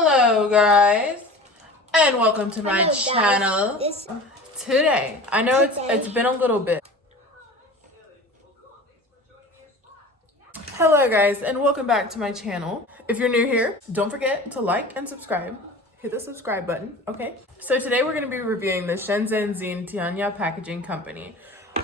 Hello guys, and welcome to my Hello, channel. guys. Today, I know it's been a little bit. Hello guys, and welcome back to my channel. If you're new here, don't forget to like and subscribe. Hit the subscribe button, okay? So today we're going to be reviewing the Shenzen Tianya packaging company.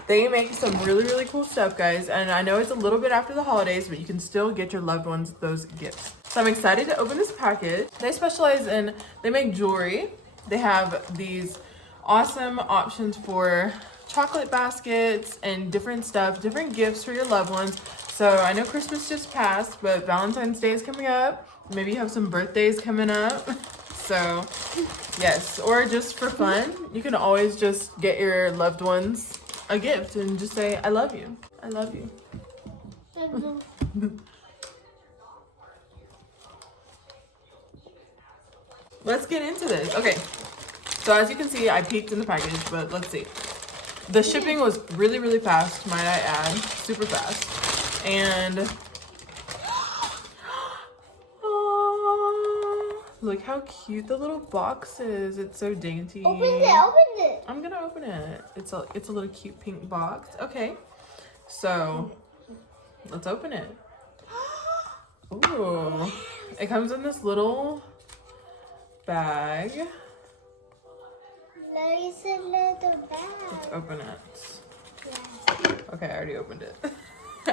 They make some really cool stuff, guys, and I know it's a little bit after the holidays, but you can still get your loved ones those gifts. So I'm excited to open this package. They make jewelry. They have these awesome options for chocolate baskets and different stuff, different gifts for your loved ones. So I know Christmas just passed, but Valentine's Day is coming up. Maybe you have some birthdays coming up. So yes, or just for fun, you can always just get your loved ones a gift and just say, I love you. I love you. Let's get into this. Okay, so as you can see, I peeked in the package, but let's see. The shipping was really fast, might I add, super fast. And look how cute the little box is. It's so dainty. Open it. I'm gonna open it. It's a little cute pink box. Okay, so let's open it. Ooh, it comes in this little bag. There's a little bag. Let's open it. Yes. Okay, I already opened it.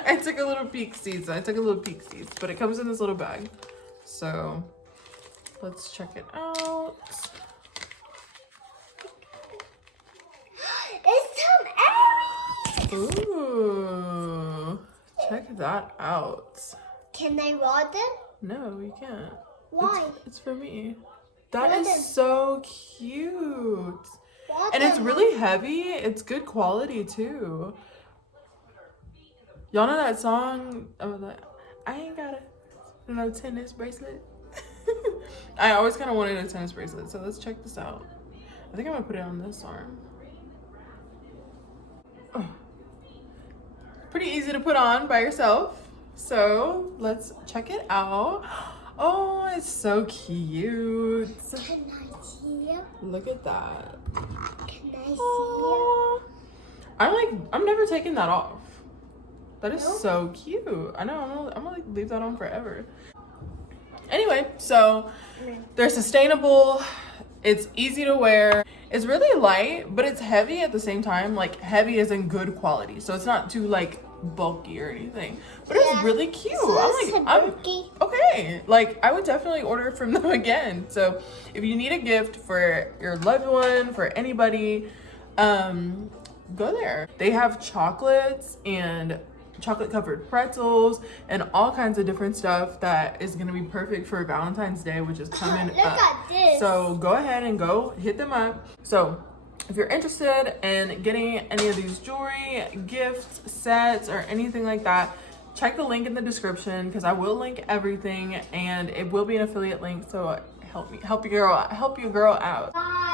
I took a little peek seeds, but it comes in this little bag. So let's check it out. It's some eggs. Ooh, check that out. Can I rod them? No, you can't. Why? It's for me. That Rod is them. so cute. Rod And it's them. really heavy. It's good quality too. Y'all know that song? Oh, I ain't got no tennis bracelet. I always kind of wanted a tennis bracelet, so let's check this out. I think I'm gonna put it on this arm. Oh. Pretty easy to put on by yourself. So let's check it out. Oh, it's so cute. Can I see you? Look at that. Can I see you? Aww. I'm never taking that off. That is No? so cute. I know, I'm gonna like leave that on forever. Anyway, so they're sustainable. It's easy to wear. It's really light, but it's heavy at the same time. Like heavy is in good quality. So it's not too like bulky or anything, but it's Yeah. really cute. So I'm bulky. okay. Like I would definitely order from them again. So if you need a gift for your loved one, for anybody, go there. They have chocolates and chocolate covered pretzels and all kinds of different stuff that is going to be perfect for Valentine's Day, which is coming Look up. at this. So go ahead and go hit them up. So if you're interested in getting any of these jewelry, gifts, sets, or anything like that, check the link in the description because I will link everything and it will be an affiliate link. So help your girl out. Bye.